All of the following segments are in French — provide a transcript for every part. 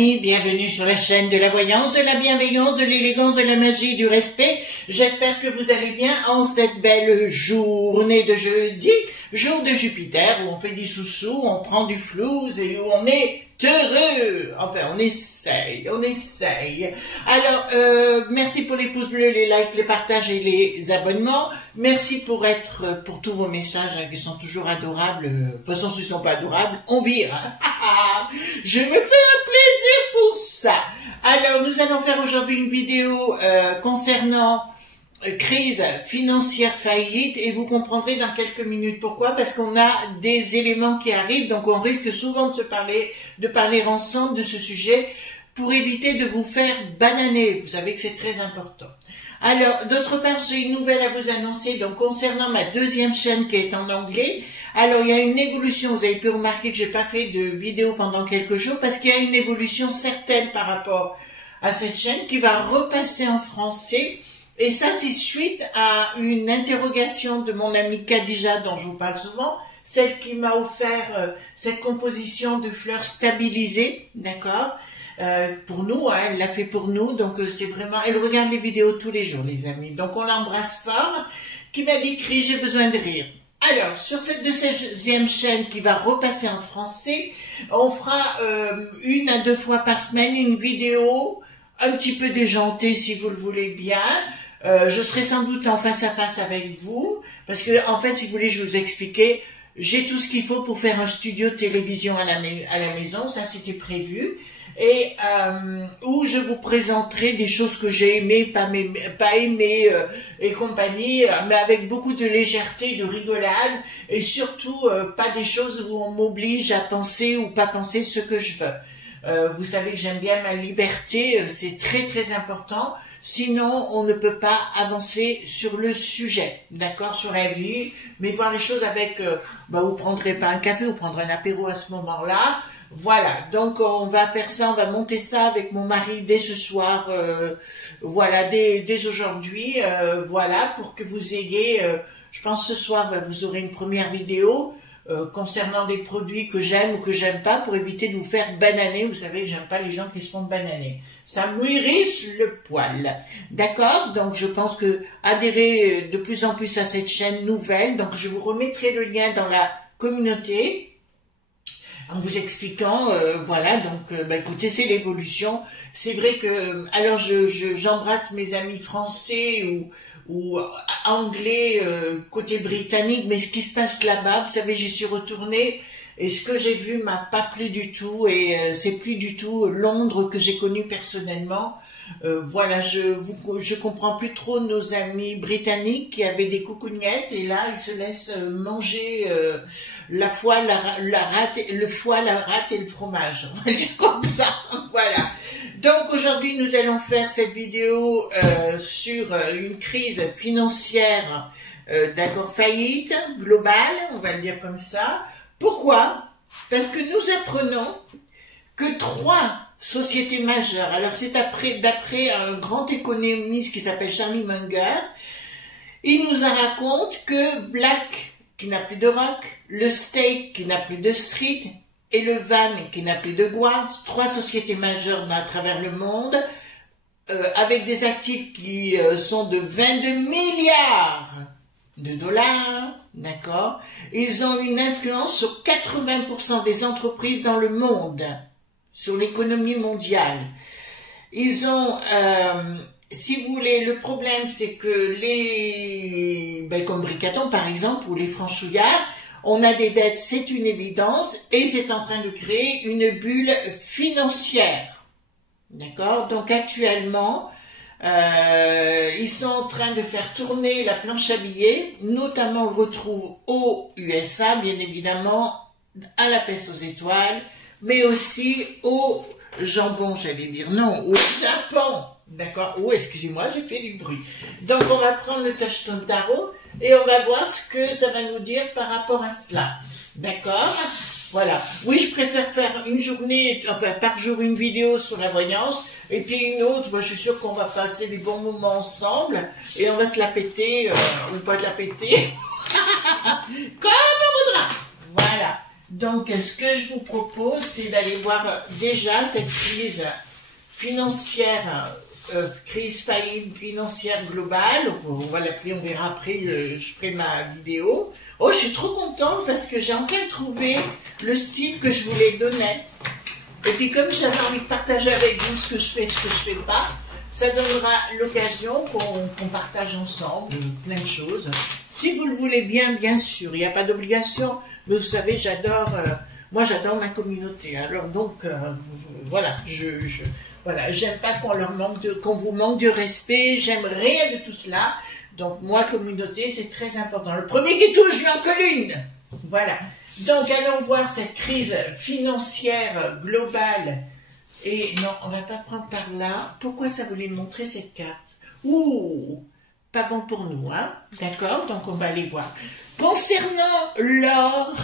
amis, bienvenue sur la chaîne de la voyance, de la bienveillance, de l'élégance, de la magie, du respect. J'espère que vous allez bien en cette belle journée de jeudi, jour de Jupiter, où on fait du sous-sous, on prend du flouze et où on est heureux. Enfin, on essaye. Alors, merci pour les pouces bleus, les likes, les partages et les abonnements. Merci pour tous vos messages qui sont toujours adorables. De toute façon, s'ils ne sont pas adorables, on vire. Je me fais un plaisir pour ça. Alors, nous allons faire aujourd'hui une vidéo concernant crise financière, faillite, et vous comprendrez dans quelques minutes pourquoi, parce qu'on a des éléments qui arrivent, donc on risque souvent de parler ensemble de ce sujet pour éviter de vous faire bananer. Vous savez que c'est très important. Alors, d'autre part, j'ai une nouvelle à vous annoncer, donc concernant ma deuxième chaîne qui est en anglais. Alors, il y a une évolution, vous avez pu remarquer que j'ai pas fait de vidéo pendant quelques jours, parce qu'il y a une évolution certaine par rapport à cette chaîne qui va repasser en français. Et ça, c'est suite à une interrogation de mon amie Khadija, dont je vous parle souvent, celle qui m'a offert cette composition de fleurs stabilisées, d'accord, pour nous, hein, elle l'a fait pour nous, donc c'est vraiment, elle regarde les vidéos tous les jours, les amis, donc on l'embrasse fort, qui m'a dit, Cri, j'ai besoin de rire. Alors, sur cette deuxième chaîne qui va repasser en français, on fera 1 à 2 fois par semaine une vidéo un petit peu déjantée, si vous le voulez bien. Je serai sans doute en face à face avec vous, parce que en fait, si vous voulez, je vous expliquer, j'ai tout ce qu'il faut pour faire un studio de télévision à la maison, ça c'était prévu, et où je vous présenterai des choses que j'ai aimées, pas aimées et compagnie, mais avec beaucoup de légèreté, de rigolade, et surtout pas des choses où on m'oblige à penser ou pas penser ce que je veux. Vous savez que j'aime bien ma liberté, c'est très très important. Sinon, on ne peut pas avancer sur le sujet, d'accord, sur la vie, mais voir les choses avec, vous prendrez pas un café, vous prendrez un apéro à ce moment-là. Voilà, donc on va faire ça, on va monter ça avec mon mari dès ce soir, voilà, dès aujourd'hui, voilà, pour que vous ayez, je pense ce soir, vous aurez une première vidéo concernant des produits que j'aime ou que j'aime pas, pour éviter de vous faire bananer. Vous savez que j'aime pas les gens qui se font bananer. Ça m'irrisse le poil. D'accord? Donc, je pense que adhérez de plus en plus à cette chaîne nouvelle. Donc, je vous remettrai le lien dans la communauté en vous expliquant, voilà, donc, écoutez, c'est l'évolution. C'est vrai que, alors, j'embrasse mes amis français ou anglais, côté britannique, mais ce qui se passe là-bas, vous savez, j'y suis retournée, et ce que j'ai vu m'a pas plu du tout, et c'est plus du tout Londres que j'ai connu personnellement. Voilà, je comprends plus trop nos amis britanniques qui avaient des coucougnettes, et là ils se laissent manger le foie, la rate et le fromage. On va dire comme ça. Voilà. Donc aujourd'hui nous allons faire cette vidéo sur une crise financière, d'accord, faillite globale, on va le dire comme ça. Pourquoi? Parce que nous apprenons que 3 sociétés majeures, alors c'est d'après un grand économiste qui s'appelle Charlie Munger, il nous raconte que Black, qui n'a plus de rock, le Steak, qui n'a plus de street, et le Van, qui n'a plus de guards, 3 sociétés majeures à travers le monde, avec des actifs qui sont de 22 milliards de dollars, d'accord. Ils ont une influence sur 80% des entreprises dans le monde, sur l'économie mondiale. Ils ont, si vous voulez, le problème c'est que comme Bricaton par exemple, ou les franchouillards, on a des dettes, c'est une évidence, et c'est en train de créer une bulle financière, d'accord. Donc actuellement, ils sont en train de faire tourner la planche à billets, notamment on le retrouve aux USA, bien évidemment, à la pêche aux étoiles, mais aussi au jambon, j'allais dire, non, au Japon, d'accord. Oh, excusez-moi, j'ai fait du bruit. Donc on va prendre le touchstone tarot et on va voir ce que ça va nous dire par rapport à cela, d'accord. Voilà, oui, je préfère faire une journée, enfin par jour une vidéo sur la voyance, et puis une autre, moi je suis sûre qu'on va passer des bons moments ensemble, et on va se la péter, ou pas de la péter, comme on voudra. Voilà, Donc, ce que je vous propose, c'est d'aller voir déjà cette crise financière, crise financière globale, on va l'appeler, on verra après, je ferai ma vidéo. Oh, je suis trop contente parce que j'ai enfin trouvé le site que je voulais donner. Et puis comme j'avais envie de partager avec vous ce que je fais, ce que je fais pas, ça donnera l'occasion qu'on partage ensemble plein de choses. Si vous le voulez bien, bien sûr, il n'y a pas d'obligation, mais vous savez, j'adore, moi j'adore ma communauté. Alors donc, voilà, voilà, j'aime pas qu'on vous manque de respect, j'aime rien de tout cela. Donc moi, communauté, c'est très important. Le premier qui touche, lui en colle une. Voilà. Donc allons voir cette crise financière globale. Et non, on va pas prendre par là. Pourquoi ça voulait me montrer cette carte? Ouh, pas bon pour nous, hein? D'accord? Donc on va aller voir. Concernant l'or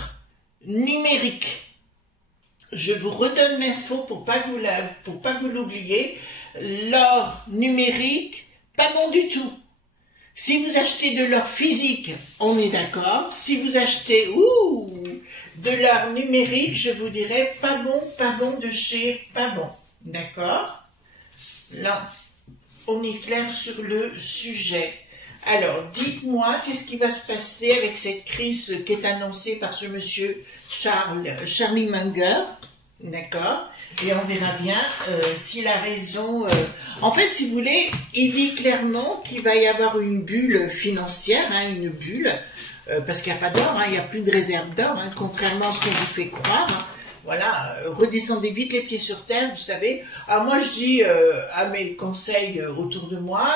numérique, je vous redonne l'info pour pas que vous l'oubliez. L'or numérique, pas bon du tout. Si vous achetez de l'or physique, on est d'accord. Si vous achetez de l'or numérique, je vous dirais pas bon de chez pas bon. D'accord? Là, on est clair sur le sujet. Alors, dites-moi, qu'est-ce qui va se passer avec cette crise qui est annoncée par ce monsieur Charlie Munger? D'accord? Et on verra bien s'il a raison. En fait, si vous voulez, il dit clairement qu'il va y avoir une bulle financière, hein, une bulle, parce qu'il n'y a pas d'or, hein, il n'y a plus de réserve d'or, hein, contrairement à ce qu'on vous fait croire. Hein. Voilà, redescendez vite les pieds sur terre, vous savez. Alors moi, je dis à mes conseils autour de moi,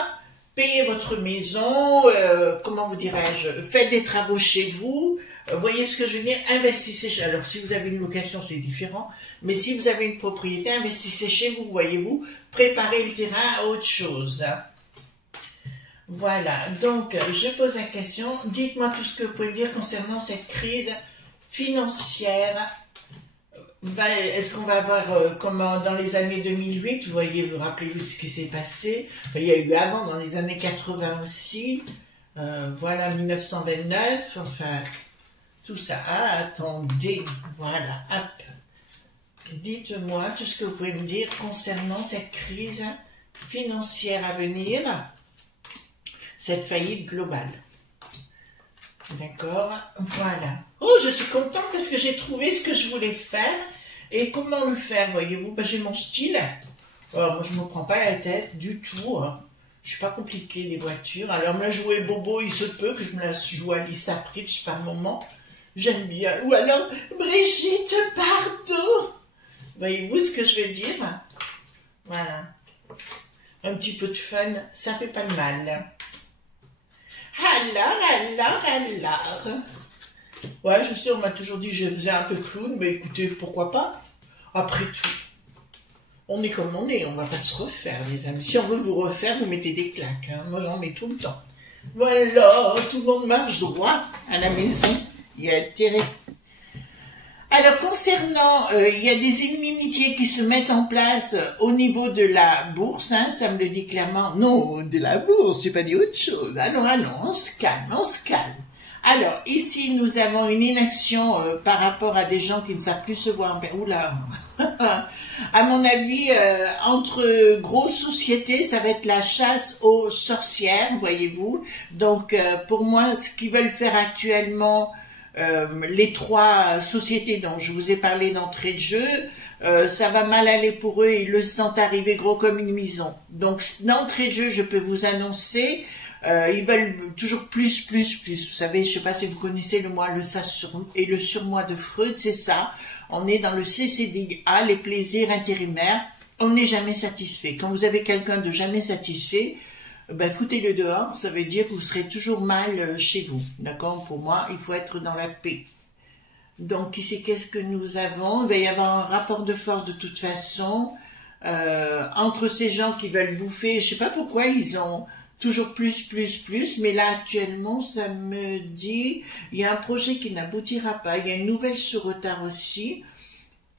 payez votre maison, comment vous dirais-je, faites des travaux chez vous. Voyez ce que je veux dire, investissez. Alors, si vous avez une location, c'est différent. Mais si vous avez une propriété, investissez chez vous, voyez-vous. Préparez le terrain à autre chose. Voilà. Donc, je pose la question. Dites-moi tout ce que vous pouvez dire concernant cette crise financière. Est-ce qu'on va avoir, comme dans les années 2008, vous voyez, vous rappelez-vous ce qui s'est passé. Enfin, il y a eu avant, dans les années 80 aussi. Voilà, 1929. Enfin... tout ça. Ah, attendez, voilà, hop. Dites-moi tout ce que vous pouvez me dire concernant cette crise financière à venir, cette faillite globale. D'accord, voilà. Oh, je suis contente parce que j'ai trouvé ce que je voulais faire. Et comment le faire, voyez-vous? Ben, j'ai mon style. Alors, moi, je ne me prends pas la tête du tout. Hein. Je ne suis pas compliquée, les voitures. Alors, me la jouer bobo, il se peut que je me la joue à Lisa Pritch par moment. J'aime bien. Ou alors, Brigitte Bardot. Voyez-vous ce que je veux dire? Voilà. Un petit peu de fun, ça fait pas de mal. Alors. Ouais, je sais, on m'a toujours dit que je faisais un peu clown. Mais écoutez, pourquoi pas? Après tout, on est comme on est. On va pas se refaire, les amis. Si on veut vous refaire, vous mettez des claques. Hein. Moi, j'en mets tout le temps. Voilà, tout le monde marche droit à la maison. Il y a intérêt. Alors, concernant, il y a des inimitiés qui se mettent en place au niveau de la bourse, hein, ça me le dit clairement. Non, de la bourse, j'ai pas dit autre chose. Ah non, on se calme, on se calme. Alors, ici, nous avons une inaction par rapport à des gens qui ne savent plus se voir. Oula. À mon avis, entre grosses sociétés, ça va être la chasse aux sorcières, voyez-vous. Donc, pour moi, ce qu'ils veulent faire actuellement... les trois sociétés dont je vous ai parlé d'entrée de jeu, ça va mal aller pour eux, ils le sentent arriver gros comme une maison. Donc d'entrée de jeu, je peux vous annoncer, ils veulent toujours plus. Vous savez, je sais pas si vous connaissez le moi, le ça et le surmoi de Freud, c'est ça. On est dans le CCDA, les plaisirs intérimaires. On n'est jamais satisfait. Quand vous avez quelqu'un de jamais satisfait, ben, foutez-le dehors, ça veut dire que vous serez toujours mal chez vous. D'accord? Pour moi, il faut être dans la paix. Donc, ici, qu'est-ce que nous avons? Il va y avoir un rapport de force de toute façon entre ces gens qui veulent bouffer. Je sais pas pourquoi ils ont toujours plus, mais là, actuellement, ça me dit, il y a un projet qui n'aboutira pas. Il y a une nouvelle sur retard aussi.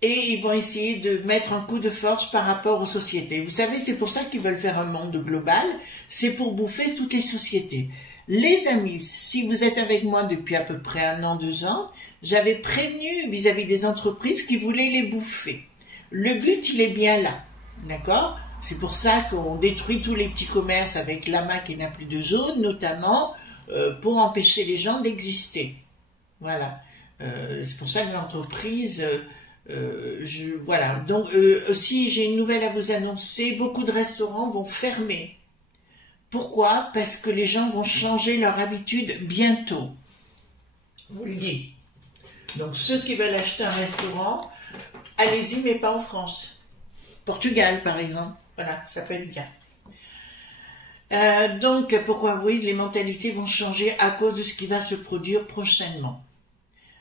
Et ils vont essayer de mettre un coup de force par rapport aux sociétés. Vous savez, c'est pour ça qu'ils veulent faire un monde global. C'est pour bouffer toutes les sociétés. Les amis, si vous êtes avec moi depuis à peu près 1 an, 2 ans, j'avais prévenu vis-à-vis des entreprises qui voulaient les bouffer. Le but, il est bien là, d'accord? C'est pour ça qu'on détruit tous les petits commerces avec l'AMA qui n'a plus de zone, notamment pour empêcher les gens d'exister. Voilà. C'est pour ça que l'entreprise... voilà. Donc, aussi, j'ai une nouvelle à vous annoncer. Beaucoup de restaurants vont fermer. Pourquoi? Parce que les gens vont changer leur habitude bientôt. Vous le dites. Donc, ceux qui veulent acheter un restaurant, allez-y, mais pas en France. Portugal, par exemple. Voilà, ça peut être bien. Donc, pourquoi? Oui, les mentalités vont changer à cause de ce qui va se produire prochainement.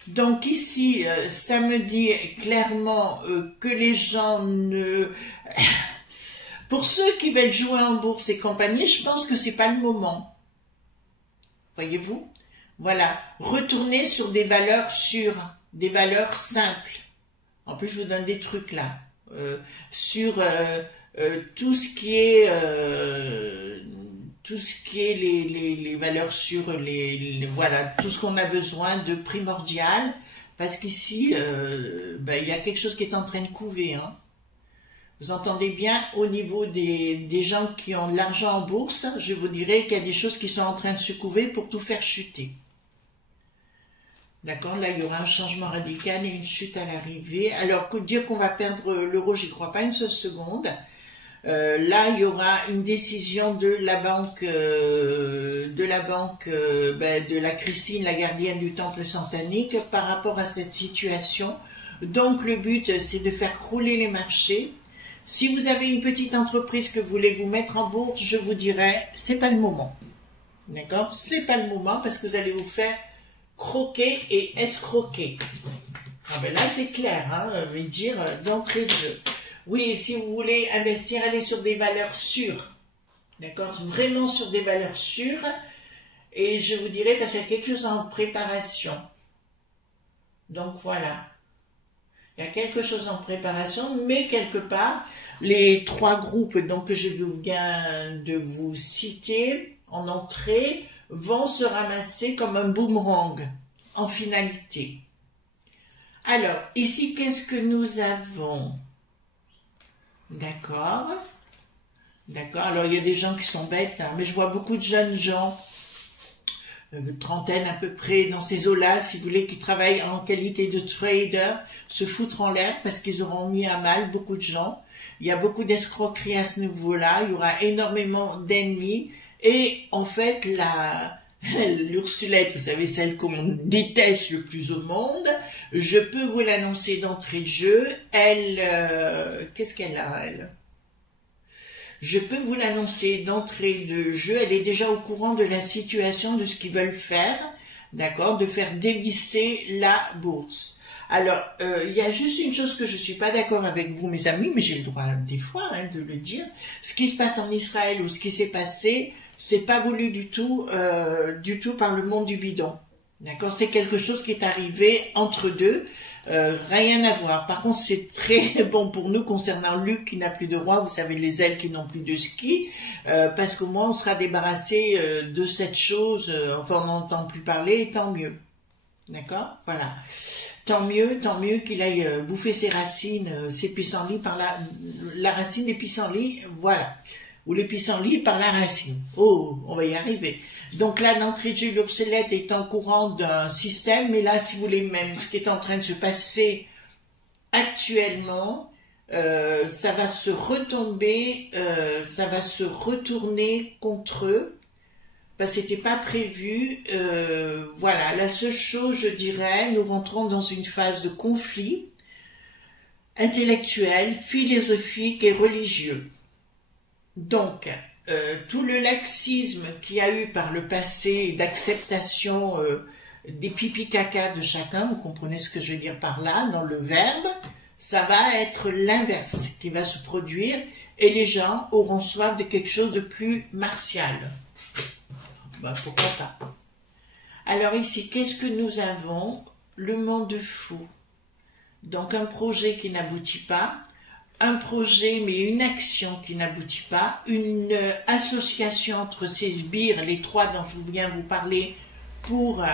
Donc ici, ça me dit clairement que les gens ne... Pour ceux qui veulent jouer en bourse et compagnie, je pense que c'est pas le moment. Voyez-vous? Voilà, retournez sur des valeurs sûres, des valeurs simples. En plus, je vous donne des trucs là. Sur tout ce qui est... les valeurs sûres, voilà, tout ce qu'on a besoin de primordial, parce qu'ici, il y a quelque chose qui est en train de couver. Hein. Vous entendez bien, au niveau des gens qui ont de l'argent en bourse, je vous dirais qu'il y a des choses qui sont en train de se couver pour tout faire chuter. D'accord, là, il y aura un changement radical et une chute à l'arrivée. Alors, dire qu'on va perdre l'euro, j'y crois pas une seule seconde. Là, il y aura une décision de la banque, de la Christine, la gardienne du temple santanique, par rapport à cette situation. Donc, le but, c'est de faire crouler les marchés. Si vous avez une petite entreprise que vous voulez vous mettre en bourse, je vous dirais, c'est pas le moment. D'accord? C'est pas le moment parce que vous allez vous faire croquer et escroquer. Ah ben là, c'est clair, hein, je vais dire d'entrée de jeu. Oui, si vous voulez investir, allez sur des valeurs sûres. D'accord? Vraiment sur des valeurs sûres. Et je vous dirais parce qu'il y a quelque chose en préparation. Donc voilà. Il y a quelque chose en préparation, mais quelque part, les 3 groupes donc, que je viens de vous citer en entrée vont se ramasser comme un boomerang en finalité. Alors, ici, qu'est-ce que nous avons? D'accord. D'accord. Alors, il y a des gens qui sont bêtes, hein, mais je vois beaucoup de jeunes gens, trentaine à peu près, dans ces eaux-là, si vous voulez, qui travaillent en qualité de trader, se foutre en l'air parce qu'ils auront mis à mal beaucoup de gens. Il y a beaucoup d'escroqueries à ce niveau-là. Il y aura énormément d'ennemis. Et en fait, l'Ursulette, vous savez, celle qu'on déteste le plus au monde, je peux vous l'annoncer d'entrée de jeu. Elle, qu'est-ce qu'elle a, elle? Je peux vous l'annoncer d'entrée de jeu. Elle est déjà au courant de la situation, de ce qu'ils veulent faire, d'accord, de faire dévisser la bourse. Alors, il y a juste une chose que je suis pas d'accord avec vous, mes amis, mais j'ai le droit des fois de le dire. Ce qui se passe en Israël ou ce qui s'est passé, c'est pas voulu du tout par le monde du bidon. D'accord? C'est quelque chose qui est arrivé entre deux. Rien à voir. Par contre, c'est très bon pour nous concernant Luc qui n'a plus de roi, vous savez, les ailes qui n'ont plus de ski, parce qu'au moins on sera débarrassé de cette chose, enfin on n'entend plus parler, et tant mieux. D'accord? Voilà. Tant mieux qu'il aille bouffer ses racines, ses pissenlits par la racine des pissenlits, voilà. Ou les pissenlits par la racine. Oh, on va y arriver. Donc là, d'entrée de jeu, l'Ursulette est en courant d'un système, mais là, si vous voulez, même ce qui est en train de se passer actuellement, ça va se retomber, ça va se retourner contre eux, parce que c'était pas prévu. Voilà, la seule chose, je dirais, nous rentrons dans une phase de conflit intellectuel, philosophique et religieux. Donc, tout le laxisme qu'il y a eu par le passé d'acceptation des pipi caca de chacun, vous comprenez ce que je veux dire par là, dans le verbe, ça va être l'inverse qui va se produire et les gens auront soif de quelque chose de plus martial. Ben, pourquoi pas. Alors ici, qu'est-ce que nous avons? Le monde fou. Donc un projet qui n'aboutit pas, un projet, mais une action qui n'aboutit pas, une association entre ces sbires, les trois dont je viens vous parler, pour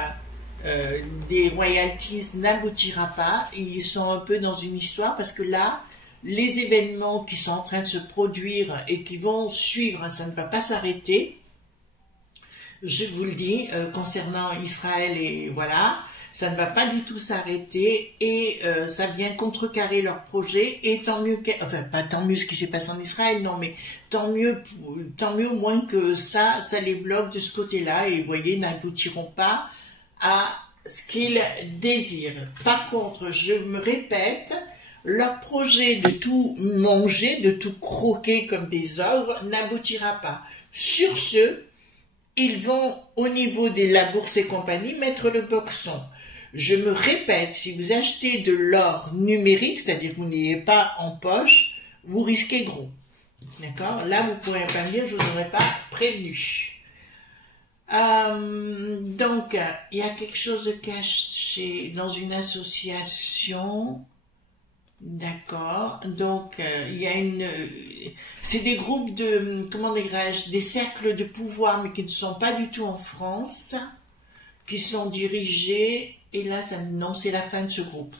des royalties n'aboutira pas. Ils sont un peu dans une histoire parce que là, les événements qui sont en train de se produire et qui vont suivre, ça ne va pas s'arrêter. Je vous le dis, concernant Israël, et voilà, ça ne va pas du tout s'arrêter et ça vient contrecarrer leur projet. Et tant mieux, enfin pas tant mieux ce qui s'est passé en Israël, non, mais tant mieux au moins que ça les bloque de ce côté-là et vous voyez, n'aboutiront pas à ce qu'ils désirent. Par contre, je me répète, leur projet de tout manger, de tout croquer comme des ogres n'aboutira pas. Sur ce, ils vont, au niveau de la bourse et compagnie, mettre le boxon. Je me répète, si vous achetez de l'or numérique, c'est-à-dire que vous n'ayez pas en poche, vous risquez gros. D'accord? Là, vous pourrez pas me dire, je vous aurais pas prévenu. Donc, il y a quelque chose de caché dans une association. D'accord, donc il y a c'est des groupes de, comment dirais-je, des cercles de pouvoir, mais qui ne sont pas du tout en France, qui sont dirigés, et là, non, c'est la fin de ce groupe.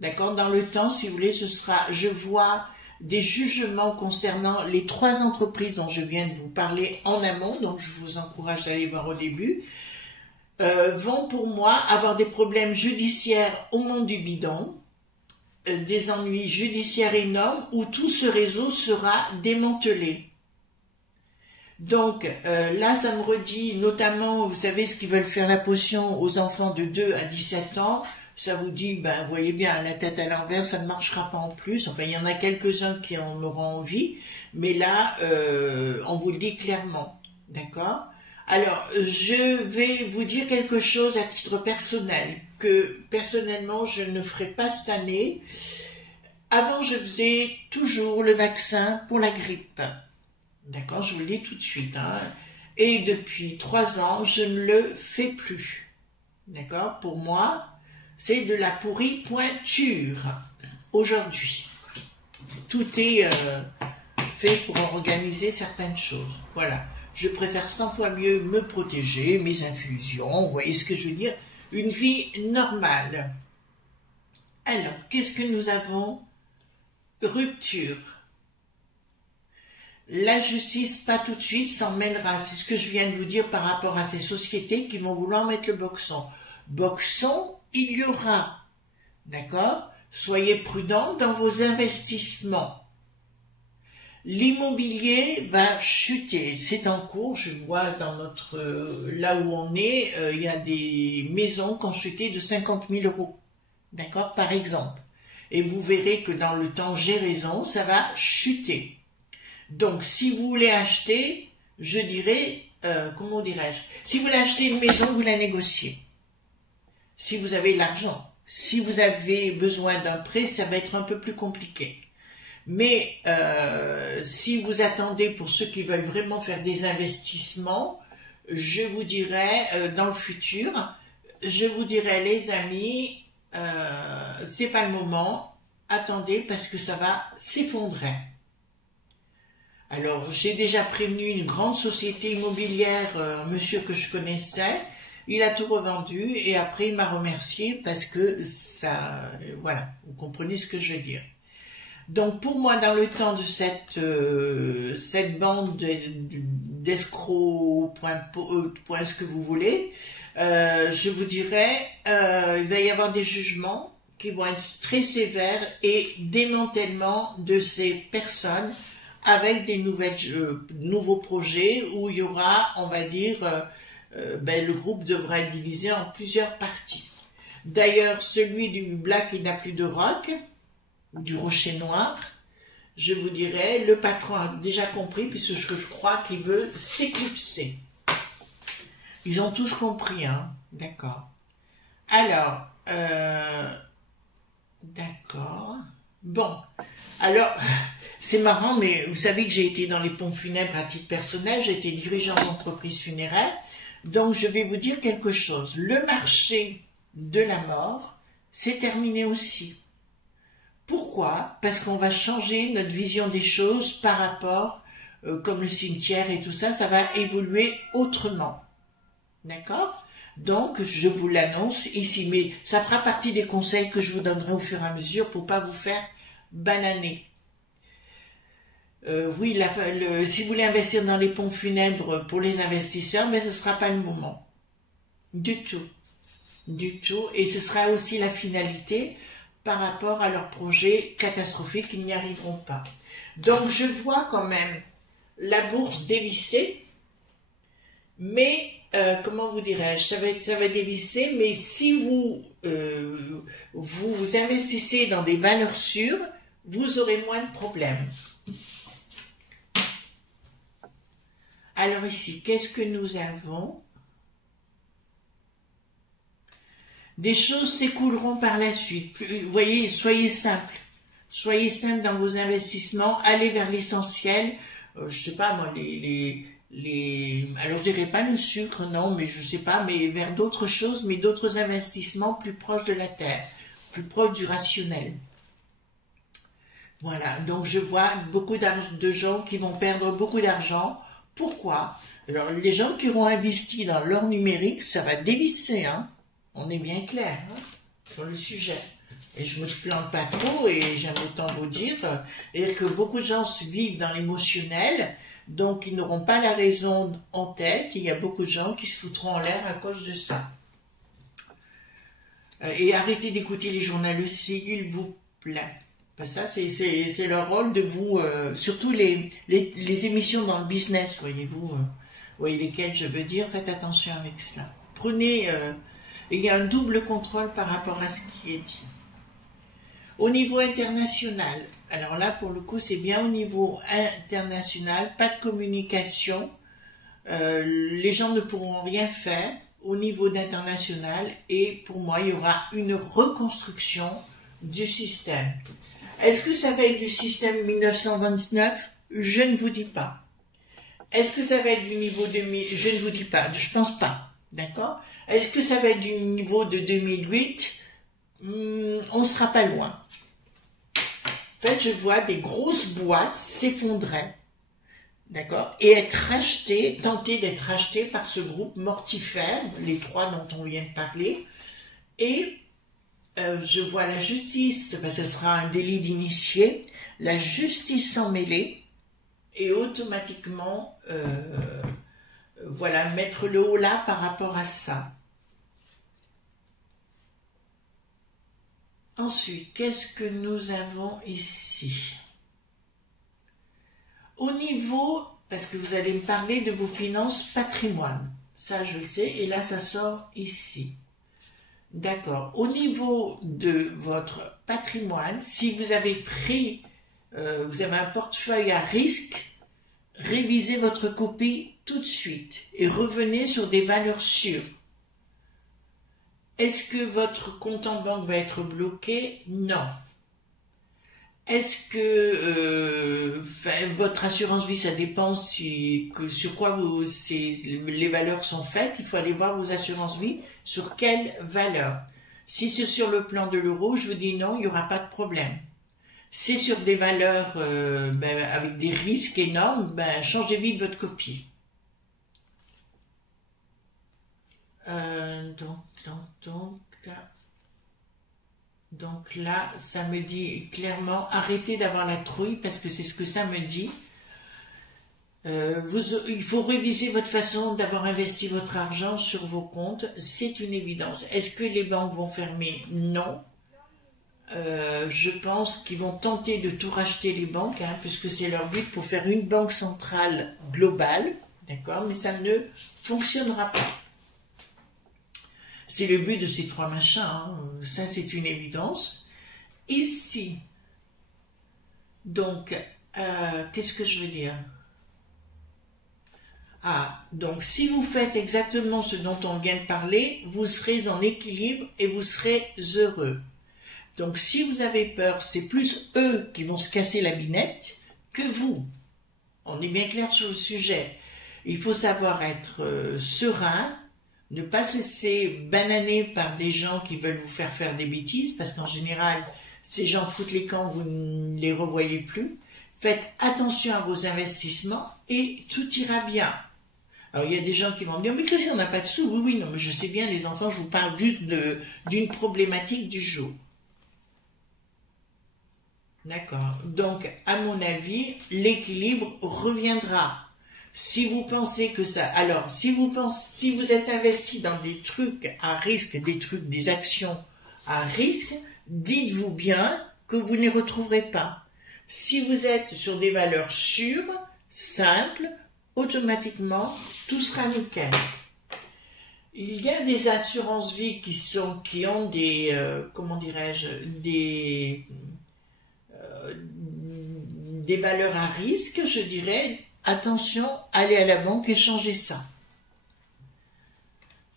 D'accord, dans le temps, si vous voulez, ce sera, je vois des jugements concernant les 3 entreprises dont je viens de vous parler en amont, donc je vous encourage à aller voir au début, vont pour moi avoir des problèmes judiciaires au monde du bidon, des ennuis judiciaires énormes où tout ce réseau sera démantelé. Donc là, ça me redit notamment, vous savez, ce qu'ils veulent faire la potion aux enfants de 2 à 17 ans. Ça vous dit, ben, vous voyez bien, la tête à l'envers, ça ne marchera pas en plus. Enfin, il y en a quelques-uns qui en auront envie, mais là, on vous le dit clairement. D'accord ? Alors, je vais vous dire quelque chose à titre personnel, que personnellement, je ne ferai pas cette année. Avant, je faisais toujours le vaccin pour la grippe. D'accord, je vous le dis tout de suite. Hein. Et depuis 3 ans, je ne le fais plus. D'accord, pour moi, c'est de la pourrie pointure. Aujourd'hui, tout est fait pour organiser certaines choses. Voilà. Je préfère 100 fois mieux me protéger, mes infusions, vous voyez ce que je veux dire, une vie normale. Alors, qu'est-ce que nous avons? Rupture. La justice, pas tout de suite, s'en mêlera. C'est ce que je viens de vous dire par rapport à ces sociétés qui vont vouloir mettre le boxon. Boxon, il y aura. D'accord? Soyez prudents dans vos investissements. L'immobilier va chuter, c'est en cours, je vois dans notre, là où on est, il y a des maisons qui ont chuté de 50 000 €, d'accord, par exemple. Et vous verrez que dans le temps, j'ai raison, ça va chuter. Donc, si vous voulez acheter, je dirais, comment dirais-je, si vous voulez acheter une maison, vous la négociez. Si vous avez l'argent, si vous avez besoin d'un prêt, ça va être un peu plus compliqué. Mais si vous attendez, pour ceux qui veulent vraiment faire des investissements, je vous dirais, dans le futur, je vous dirais, les amis, c'est pas le moment, attendez parce que ça va s'effondrer. Alors, j'ai déjà prévenu une grande société immobilière, un monsieur que je connaissais, il a tout revendu et après il m'a remercié parce que ça, voilà, vous comprenez ce que je veux dire. Donc pour moi, dans le temps de cette bande d'escrocs, point ce que vous voulez, je vous dirais, il va y avoir des jugements qui vont être très sévères et démantèlement de ces personnes avec des nouveaux projets où il y aura, on va dire, le groupe devra être divisé en plusieurs parties. D'ailleurs, celui du Black, il n'a plus de roc, du rocher noir, je vous dirais, le patron a déjà compris, puisque je crois qu'il veut s'éclipser. Ils ont tous compris, hein, d'accord. Alors, d'accord, bon, alors, c'est marrant, mais vous savez que j'ai été dans les pompes funèbres à titre personnel, j'ai été dirigeant d'entreprise funéraire, donc je vais vous dire quelque chose. Le marché de la mort, c'est terminé aussi. Pourquoi ? Pourquoi? Parce qu'on va changer notre vision des choses par rapport, comme le cimetière et tout ça, ça va évoluer autrement. D'accord? Donc, je vous l'annonce ici, mais ça fera partie des conseils que je vous donnerai au fur et à mesure pour pas vous faire bananer. Oui, si vous voulez investir dans les pompes funèbres pour les investisseurs, mais ce ne sera pas le moment. Du tout. Du tout. Et ce sera aussi la finalité par rapport à leurs projets catastrophiques, ils n'y arriveront pas. Donc, je vois quand même la bourse dévisser, mais comment vous dirais-je, ça va dévisser, mais si vous investissez dans des valeurs sûres, vous aurez moins de problèmes. Alors ici, qu'est-ce que nous avons? Des choses s'écouleront par la suite. Vous voyez, soyez simple. Soyez simple dans vos investissements, allez vers l'essentiel. Je sais pas moi, alors je dirais pas le sucre, non, mais je sais pas, mais vers d'autres choses, mais d'autres investissements plus proches de la terre, plus proches du rationnel. Voilà, donc je vois beaucoup de gens qui vont perdre beaucoup d'argent. Pourquoi? Alors les gens qui auront investi dans l'or numérique, ça va dévisser, hein. On est bien clair, hein, sur le sujet. Et je me plante pas trop, et j'aime autant vous dire, que beaucoup de gens vivent dans l'émotionnel, donc ils n'auront pas la raison en tête, il y a beaucoup de gens qui se foutront en l'air à cause de ça. Et arrêtez d'écouter les journalistes, s'il vous plaît. Ça, c'est leur rôle de vous, surtout les émissions dans le business, voyez-vous, voyez lesquelles je veux dire, faites attention avec cela. Prenez, il y a un double contrôle par rapport à ce qui est dit. Au niveau international, alors là, pour le coup, c'est bien au niveau international, pas de communication, les gens ne pourront rien faire au niveau d'international, et pour moi, il y aura une reconstruction du système. Est-ce que ça va être du système 1929? Je ne vous dis pas. Est-ce que ça va être du niveau 2000? Je ne vous dis pas, je pense pas, d'accord? Est-ce que ça va être du niveau de 2008? On ne sera pas loin. En fait, je vois des grosses boîtes s'effondrer, d'accord, et être rachetées, tenter d'être rachetées par ce groupe mortifère, les trois dont on vient de parler, et je vois la justice, parce que ce sera un délit d'initié, la justice s'en mêler, et automatiquement, voilà, mettre le haut là par rapport à ça. Ensuite, qu'est-ce que nous avons ici? Au niveau, parce que vous allez me parler de vos finances patrimoine, ça je le sais, et là ça sort ici. D'accord. Au niveau de votre patrimoine, si vous avez pris, vous avez un portefeuille à risque, révisez votre copie tout de suite et revenez sur des valeurs sûres. Est-ce que votre compte en banque va être bloqué? Non. Est-ce que votre assurance vie, ça dépend sur quoi les valeurs sont faites? Il faut aller voir vos assurances vie, sur quelles valeurs. Si c'est sur le plan de l'euro, je vous dis non, il n'y aura pas de problème. Si c'est sur des valeurs avec des risques énormes, changez vite votre copie. Donc là, ça me dit clairement, arrêtez d'avoir la trouille, parce que c'est ce que ça me dit. Il faut réviser votre façon d'avoir investi votre argent sur vos comptes, c'est une évidence. Est-ce que les banques vont fermer? Non. Je pense qu'ils vont tenter de tout racheter les banques, hein, puisque c'est leur but pour faire une banque centrale globale, d'accord, mais ça ne fonctionnera pas. C'est le but de ces trois machins, hein. Ça c'est une évidence. Ici, donc, qu'est-ce que je veux dire? Ah, donc si vous faites exactement ce dont on vient de parler, vous serez en équilibre et vous serez heureux. Donc si vous avez peur, c'est plus eux qui vont se casser la binette que vous. On est bien clair sur le sujet. Il faut savoir être serein, ne pas se laisser bananer par des gens qui veulent vous faire des bêtises, parce qu'en général, Ces gens foutent les camps, vous ne les revoyez plus. Faites attention à vos investissements et tout ira bien. Alors, il y a des gens qui vont me dire, mais Christian, on n'a pas de sous. Oui, oui, non, mais je sais bien, les enfants, je vous parle juste d'une problématique du jour. D'accord. Donc, à mon avis, l'équilibre reviendra. Si vous pensez que ça... Alors, si vous êtes investi dans des trucs à risque, des actions à risque, dites-vous bien que vous ne les retrouverez pas. Si vous êtes sur des valeurs sûres, simples, automatiquement, tout sera nickel. Il y a des assurances vie qui ont des, comment dirais-je, des valeurs à risque, je dirais, attention, allez à la banque et changez ça.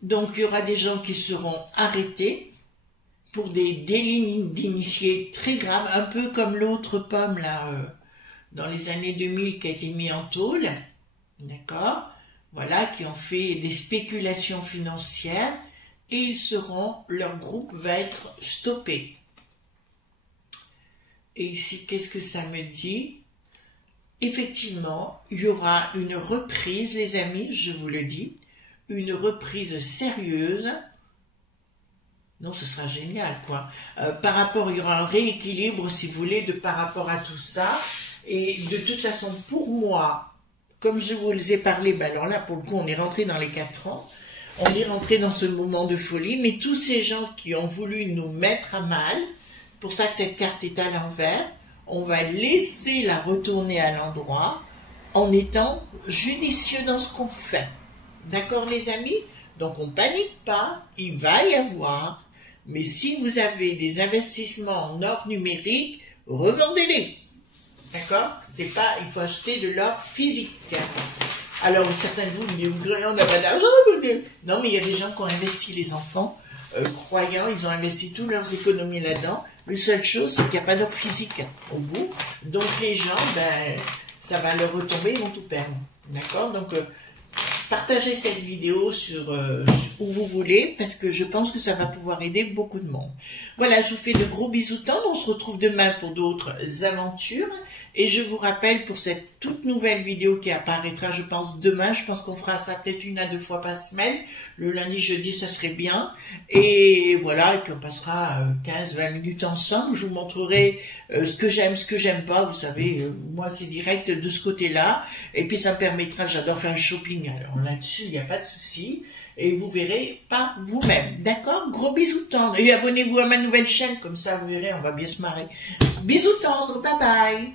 Donc, il y aura des gens qui seront arrêtés pour des délits d'initiés très graves, un peu comme l'autre pomme, là, dans les années 2000, qui a été mis en tôle, d'accord, voilà, qui ont fait des spéculations financières, et leur groupe va être stoppé. Et ici, qu'est-ce que ça me dit? Effectivement, il y aura une reprise, les amis, je vous le dis, une reprise sérieuse. Non, ce sera génial, quoi. Par rapport, il y aura un rééquilibre, si vous voulez, par rapport à tout ça. Et de toute façon, pour moi, comme je vous les ai parlé, ben alors là, pour le coup, on est rentré dans les 4 ans. On est rentré dans ce moment de folie. Mais tous ces gens qui ont voulu nous mettre à mal, pour ça que cette carte est à l'envers, on va laisser la retourner à l'endroit en étant judicieux dans ce qu'on fait. D'accord, les amis? Donc, on ne panique pas, il va y avoir. Mais si vous avez des investissements en or numérique, revendez-les. D'accord? C'est pas, il faut acheter de l'or physique. Alors, certains de vous me disent, on n'a pas d'argent. Non, mais il y a des gens qui ont investi, les enfants, croyants, ils ont investi toutes leurs économies là-dedans. La seule chose, c'est qu'il n'y a pas d'or physique au bout. Donc, les gens, ben, ça va leur retomber, ils vont tout perdre. D'accord? Donc, partagez cette vidéo sur où vous voulez, parce que je pense que ça va pouvoir aider beaucoup de monde. Voilà, je vous fais de gros bisous tendres. On se retrouve demain pour d'autres aventures. Et je vous rappelle pour cette toute nouvelle vidéo qui apparaîtra, je pense, demain. Je pense qu'on fera ça peut-être 1 à 2 fois par semaine. Le lundi, jeudi, ça serait bien. Et voilà, et puis on passera 15-20 minutes ensemble. Je vous montrerai ce que j'aime pas. Vous savez, moi, c'est direct de ce côté-là. Et puis, ça me permettra, j'adore faire le shopping. Alors là-dessus, il n'y a pas de souci. Et vous verrez par vous-même. D'accord? Gros bisous tendres. Et abonnez-vous à ma nouvelle chaîne. Comme ça, vous verrez, on va bien se marrer. Bisous tendres. Bye bye.